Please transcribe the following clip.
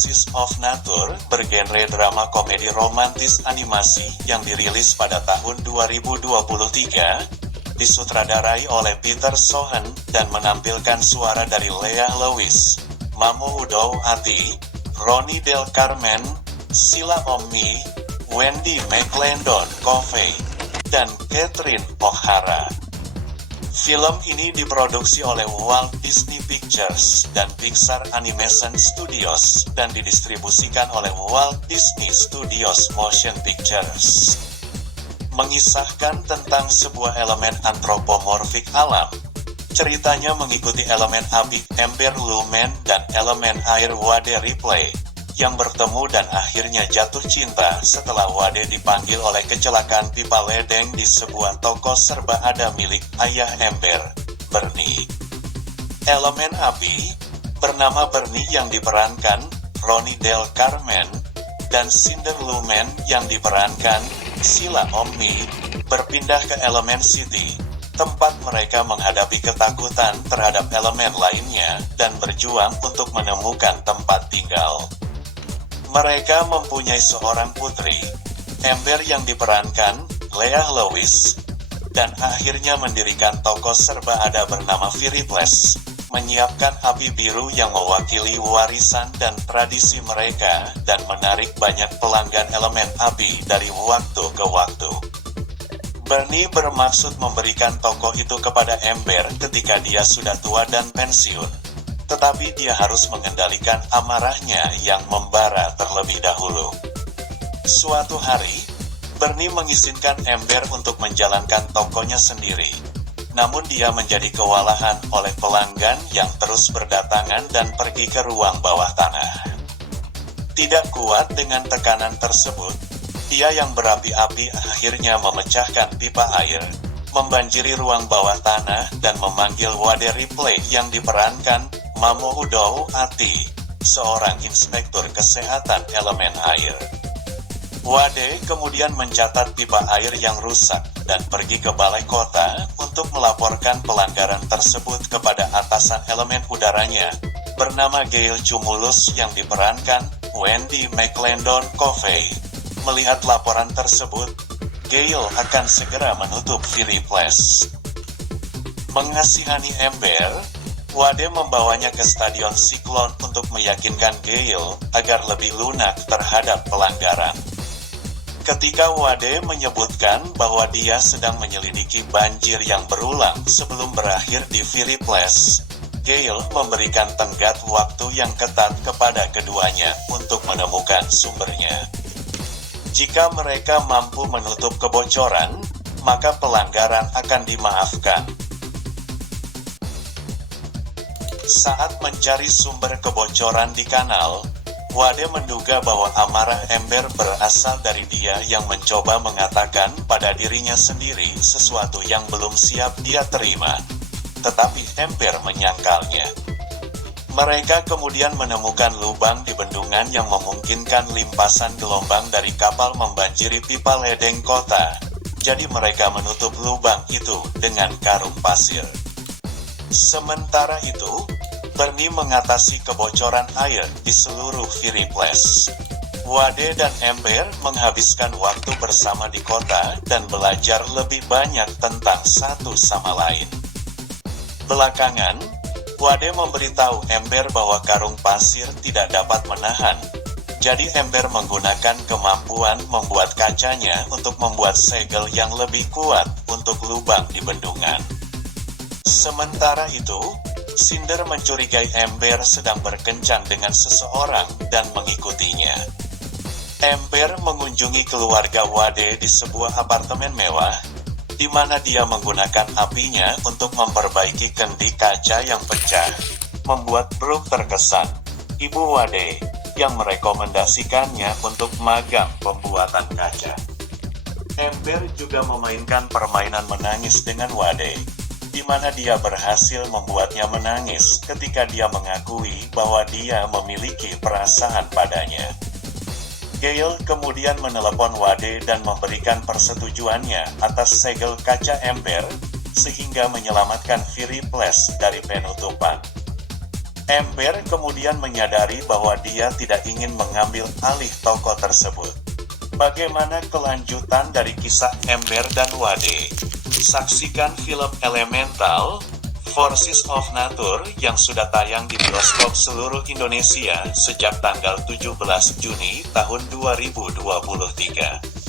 Forces of Nature bergenre drama komedi romantis animasi yang dirilis pada tahun 2023, disutradarai oleh Peter Sohn dan menampilkan suara dari Lea Lewis, Mamoudou Athie, Ronnie Del Carmen, Sheila Ommi, Wendy McLendon-Covey, dan Catherine O'Hara. Film ini diproduksi oleh Walt Disney Pictures dan Pixar Animation Studios dan didistribusikan oleh Walt Disney Studios Motion Pictures. Mengisahkan tentang sebuah elemen antropomorfik alam. Ceritanya mengikuti elemen api ember lumen dan elemen air Wade Ripley yang bertemu dan akhirnya jatuh cinta setelah Wade dipanggil oleh kecelakaan pipa ledeng di sebuah toko serba ada milik ayah ember, Bernie. Elemen api bernama Bernie yang diperankan Ronnie Del Carmen dan Cinder Lumen yang diperankan Sheila Ommi berpindah ke elemen City, tempat mereka menghadapi ketakutan terhadap elemen lainnya dan berjuang untuk menemukan tempat tinggal. Mereka mempunyai seorang putri, Ember yang diperankan Lea Lewis, dan akhirnya mendirikan toko serba ada bernama Fireplace, menyiapkan api biru yang mewakili warisan dan tradisi mereka dan menarik banyak pelanggan elemen api dari waktu ke waktu. Bernie bermaksud memberikan toko itu kepada Ember ketika dia sudah tua dan pensiun. Tetapi dia harus mengendalikan amarahnya yang membara terlebih dahulu. Suatu hari, Bernie mengizinkan Ember untuk menjalankan tokonya sendiri. Namun dia menjadi kewalahan oleh pelanggan yang terus berdatangan dan pergi ke ruang bawah tanah. Tidak kuat dengan tekanan tersebut, dia yang berapi-api akhirnya memecahkan pipa air, membanjiri ruang bawah tanah dan memanggil Wade Ripley yang diperankan Mamoudou Athie, seorang inspektur kesehatan elemen air. Wade kemudian mencatat pipa air yang rusak dan pergi ke balai kota untuk melaporkan pelanggaran tersebut kepada atasan elemen udaranya, bernama Gail Cumulus yang diperankan Wendy McLendon-Covey. Melihat laporan tersebut, Gail akan segera menutup Fireplace. Mengasihani Ember, Wade membawanya ke Stadion Siklon untuk meyakinkan Gail agar lebih lunak terhadap pelanggaran. Ketika Wade menyebutkan bahwa dia sedang menyelidiki banjir yang berulang sebelum berakhir di Fireplace, Gail memberikan tenggat waktu yang ketat kepada keduanya untuk menemukan sumbernya. Jika mereka mampu menutup kebocoran, maka pelanggaran akan dimaafkan. Saat mencari sumber kebocoran di kanal, Wade menduga bahwa amarah Ember berasal dari dia yang mencoba mengatakan pada dirinya sendiri sesuatu yang belum siap dia terima. Tetapi Ember menyangkalnya. Mereka kemudian menemukan lubang di bendungan yang memungkinkan limpasan gelombang dari kapal membanjiri pipa ledeng kota. Jadi mereka menutup lubang itu dengan karung pasir. Sementara itu, Bernie mengatasi kebocoran air di seluruh Fireplace. Wade dan Ember menghabiskan waktu bersama di kota dan belajar lebih banyak tentang satu sama lain. Belakangan, Wade memberitahu Ember bahwa karung pasir tidak dapat menahan. Jadi Ember menggunakan kemampuan membuat kacanya untuk membuat segel yang lebih kuat untuk lubang di bendungan. Sementara itu, Cinder mencurigai Ember sedang berkencan dengan seseorang dan mengikutinya. Ember mengunjungi keluarga Wade di sebuah apartemen mewah, di mana dia menggunakan apinya untuk memperbaiki kendi kaca yang pecah, membuat Brooke terkesan, ibu Wade, yang merekomendasikannya untuk magang pembuatan kaca. Ember juga memainkan permainan menangis dengan Wade, di mana dia berhasil membuatnya menangis ketika dia mengakui bahwa dia memiliki perasaan padanya. Gail kemudian menelepon Wade dan memberikan persetujuannya atas segel kaca Ember, sehingga menyelamatkan Fireplace dari penutupan. Ember kemudian menyadari bahwa dia tidak ingin mengambil alih toko tersebut. Bagaimana kelanjutan dari kisah Ember dan Wade? Saksikan film Elemental, Forces of Nature yang sudah tayang di bioskop seluruh Indonesia sejak tanggal 17 Juni tahun 2023.